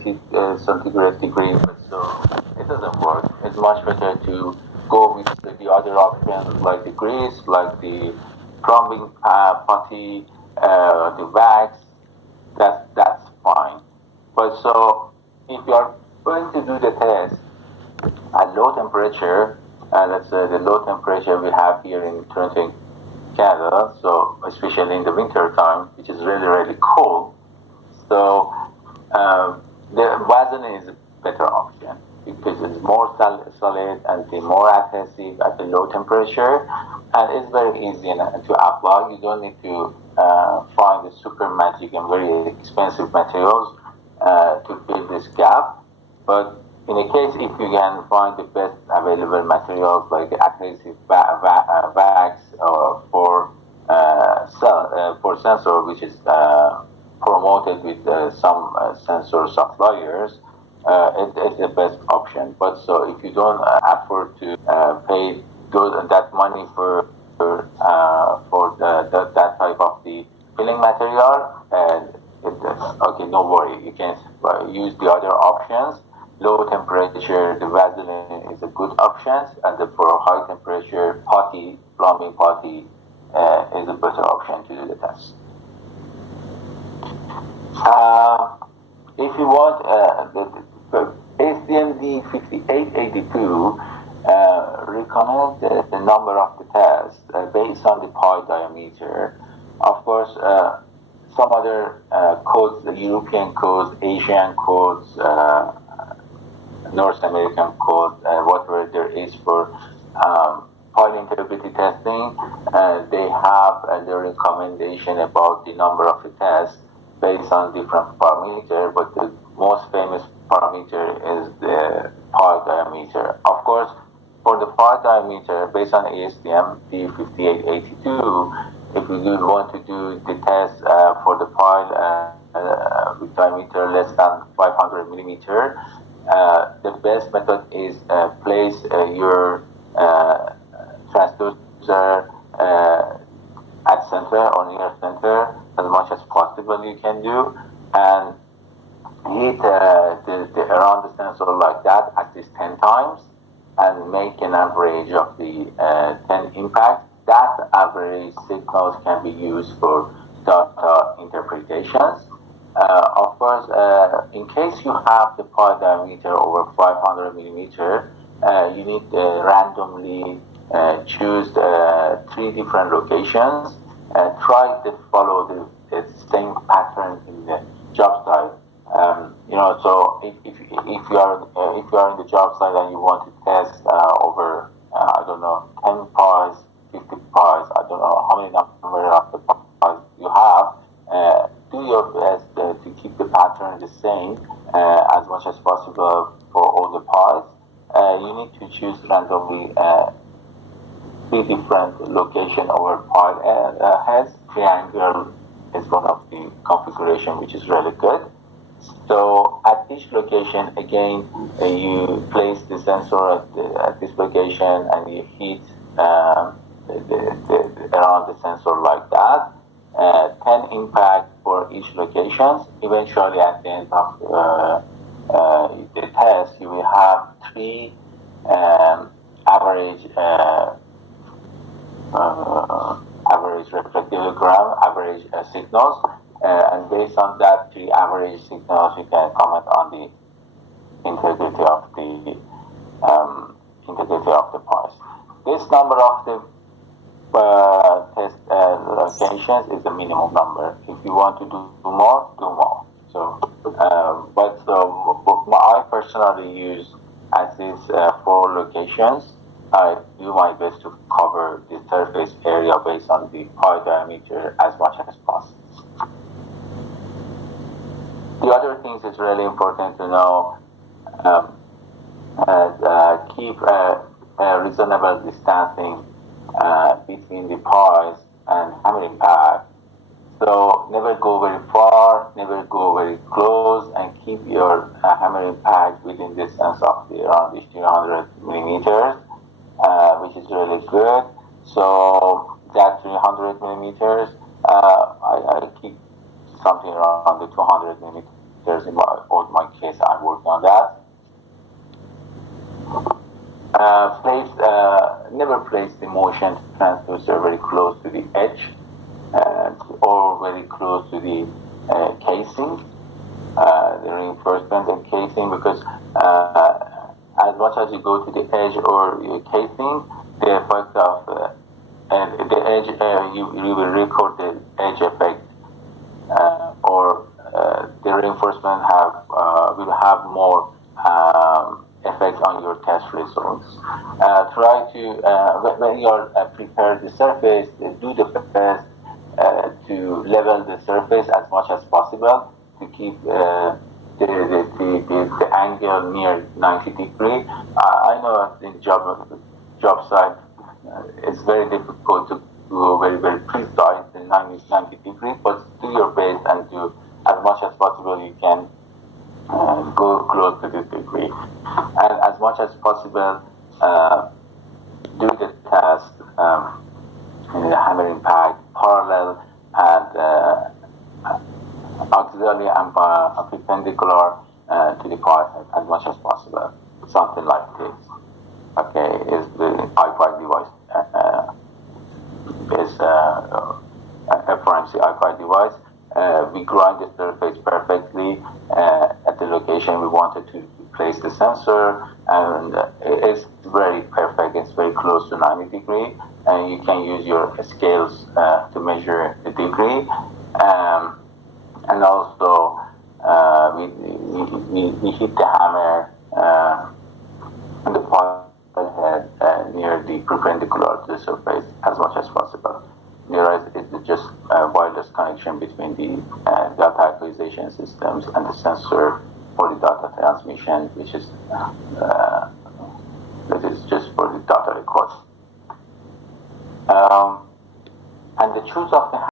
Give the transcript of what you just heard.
30 centigrade degree, but so it doesn't work. It's much better to go with the other options like the grease, like the plumbing putty, the wax. That's fine. But so if you are going to do the test at low temperature, let's say the low temperature we have here in Toronto, Canada, so especially in the winter time, which is really really cold. So the Vaseline is a better option because it's more solid and the more adhesive at the low temperature, and it's very easy to apply. You don't need to find the super magic and very expensive materials to fill this gap. But in a case, if you can find the best available materials like adhesive wax or for sensor, which is promoted with some sensor suppliers, it's the best option. But so if you don't afford to pay that money for that type of the filling material, okay, no worry, you can use the other options. Low temperature, the Vaseline is a good option, and for high temperature, plumbing putty, is a better option to do the test. If you want the ACMD 5882 recommends the number of the test based on the pi diameter. Of course, some other codes, the European codes, Asian codes, North American code, whatever there is for pi integrity testing, they have their recommendation about the number of the tests based on different parameter, but the most famous parameter is the pi diameter. Of course, for the pi diameter, based on ASTM D5882, if you do want to do the test for the pi with diameter less than 500 millimeter, the best method is place your transducer at center or near center as much as possible you can do, and hit around the sensor like that at least 10 times and make an average of the 10 impacts. That average signals can be used for data interpretations. Of course, in case you have the pi diameter over 500 millimeter, you need randomly choose 3 different locations. Try to follow the same pattern in the job site. So if you are in the job site and you want to test over I don't know 10 pies, 50 pies, I don't know how many number of the pies you have. Do your best to keep the pattern the same as much as possible for all the pies. You need to choose randomly 3 different location over pi heads. Triangle is one of the configuration which is really good. So at each location, again, you place the sensor at this location and you hit around the sensor like that. 10 impact for each location. Eventually, at the end of the test, you will have 3 average reflectogram, average signals. And based on that 3 average signals, you can comment on the integrity of the parts. This number of the test locations is the minimum number. If you want to do more, do more. So, I personally use at least 4 locations. I do my best to cover the surface area based on the pi diameter as much as possible. The other things is really important to know, keep a reasonable distancing between the pies and hammering pad. So never go very far, never go very close, and keep your hammering pad within distance of around 300 millimeters, which is really good. So that 300 millimeters, I keep something around the 200 millimeters there's in my case, I worked on that. Never place the motion transducer very close to the edge or very close to the casing, the reinforcement and casing, because as much as you go to the edge or casing, the effect of the edge, you will record the edge effect, or the reinforcement will have more effect on your test results. Try to, when you are prepare the surface, do the best to level the surface as much as possible to keep the angle near 90 degree. I know in job site it's very difficult to go very, very precise in 90 degree, but do your best and do as much as possible you can go close to this degree. And as much as possible, do the test in the hammering pad, parallel and auxiliary and perpendicular to the part as much as possible. Something like this. Okay, is the iPad device is FRMC iPad device. We grind the surface perfectly at the location we wanted to place the sensor, and it's very perfect. It's very close to 90 degree, and you can use your scales to measure the degree. And also, we hit the hammer on the part head near the perpendicular to the surface as much as possible. The rest is just wireless connection between the data acquisition systems and the sensor for the data transmission, which is that is just for the data record. And the choose of the